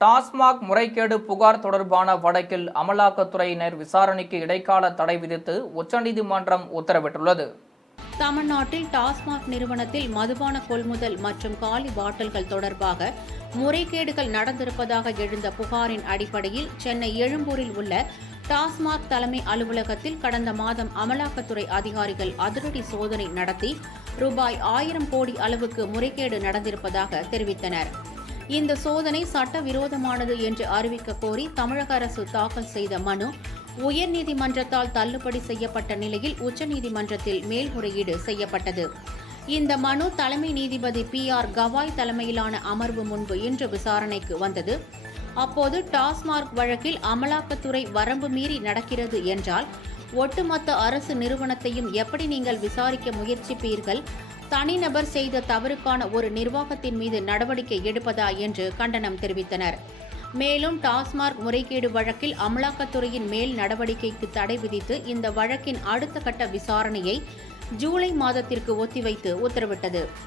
டாஸ்மாக் முறைகேடு புகார் தொடர்பான வழக்கில் அமலாக்கத்துறையினர் விசாரணைக்கு இடைக்கால தடை விதித்து உச்சநீதிமன்றம் உத்தரவிட்டுள்ளது. தமிழ்நாட்டில் டாஸ்மாக் நிறுவனத்தில் மதுபான கொள்முதல் மற்றும் காலி பாட்டில்கள் தொடர்பாக முறைகேடுகள் நடந்திருப்பதாக எழுந்த புகாரின் அடிப்படையில் சென்னை எழும்பூரில் உள்ள டாஸ்மாக் தலைமை அலுவலகத்தில் கடந்த மாதம் அமலாக்கத்துறை அதிகாரிகள் அதிரடி சோதனை நடத்தி ரூபாய் 1000 கோடி அளவுக்கு முறைகேடு நடந்திருப்பதாக தெரிவித்தனர். இந்த சோதனை சட்டவிரோதமானது என்று அறிவிக்க கோரி தமிழக அரசு தாக்கல் செய்த மனு உயர்நீதிமன்றத்தால் தள்ளுபடி செய்யப்பட்ட நிலையில் உச்சநீதிமன்றத்தில் மேல்முறையீடு செய்யப்பட்டது. இந்த மனு தலைமை நீதிபதி PR கவாய் தலைமையிலான அமர்வு முன்பு இன்று விசாரணைக்கு வந்தது. அப்போது டாஸ்மாக் வழக்கில் அமலாக்கத்துறை வரம்பு மீறி நடக்கிறது என்றால் ஒட்டுமொத்த அரசு நிறுவனத்தையும் எப்படி நீங்கள் விசாரிக்க முயற்சிப்பீர்கள்? தனிநபர் செய்த தவறுக்கான ஒரு நிர்வாகத்தின் மீது நடவடிக்கை எடுப்பதா என்று கண்டனம் தெரிவித்தனர். மேலும் டாஸ்மாக் முறைகேடு வழக்கில் அமலாக்கத்துறையின் மேல் நடவடிக்கைக்கு தடை விதித்து இந்த வழக்கின் அடுத்த கட்ட விசாரணையை ஜூலை மாதத்திற்கு ஒத்திவைத்து உத்தரவிட்டது.